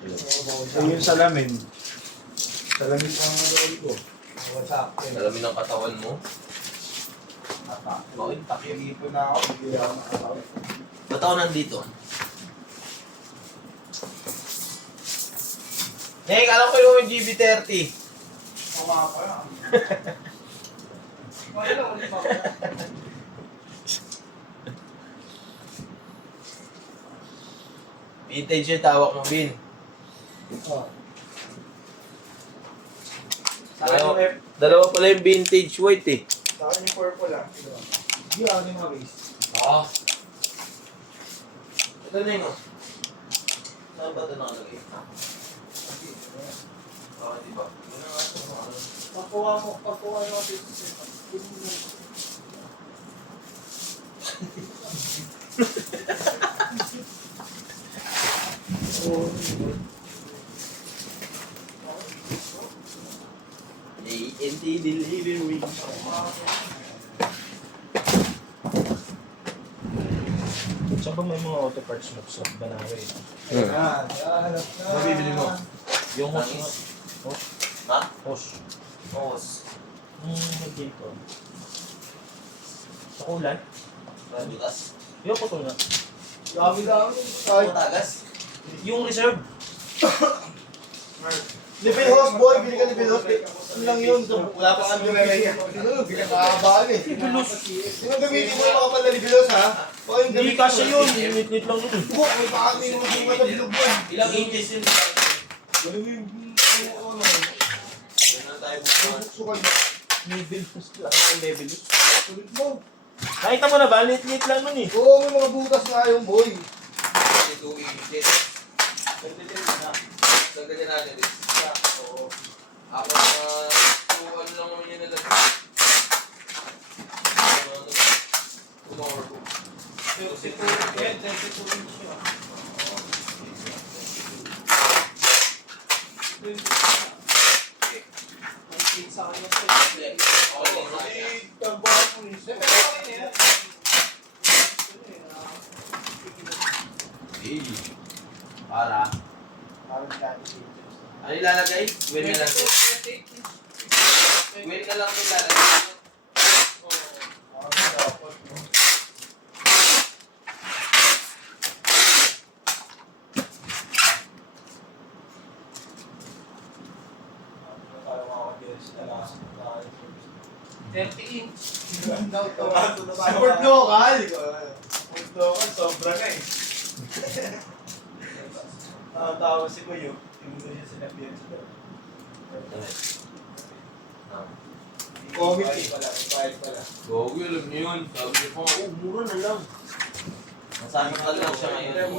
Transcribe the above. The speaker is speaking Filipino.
Yung salamin. Salamin ang roll ko. Salamin ng katawan mo. Bakit takilipo na ako? Hindi ako nakatawin. Ba't ako nandito? Hey, alam ko yung GB30. Tama pa yan. Vintage yung tawag mo, Bin. Dalawa pala yung vintage white eh. Sa akin yung purple lang. Hindi ako yung mga waste. Oo. Ito na yun. Saan ba ito nakalagay? Bakit diba? Pagkuha mo kasi A&T delivery. Saan ba may mga auto parts mo sa Banawe? Mabibili mo? Yung hose Tangis. mo. Ha? Hose. Os. May dito. Sa kulay. Butas. Yung putol nga. Dami-dami. Kahit Tagas. Yung reserve. Libil host boy, bili ka libil host. Ano lang yun? Wala pa kang gamitin. Hindi ka makakabal eh. Sino gamitin mo yung mga pala libil host ha? Hindi kasi yun. Limit lang yun. Buko, may pakami yung mga sa bilog boy. Ilang inches yun? Galing yung ano. Yan na tayo bukas. Sukal mo. Level host lang. Ang level host. Sulit mo. Nakita mo na ba? Lit lang nun eh. Oo, may mga butas nga yung boy. 2 inches. Sagdagan natin din. Oo. Ako na, ano lang naman yun nila. Tomorrow. Para. Ano ilalagay? Wheel na lang. Wheel na lang ilalagay. Support local. Support local, sobra na eh. Tawa si Kuyo. Hindi ko siya sinabihan sa daw. Committee pala, file pala. Gogi, alam niyo yun. Sabi niyo pa, mura na lang. Masama ka lang siya ngayon.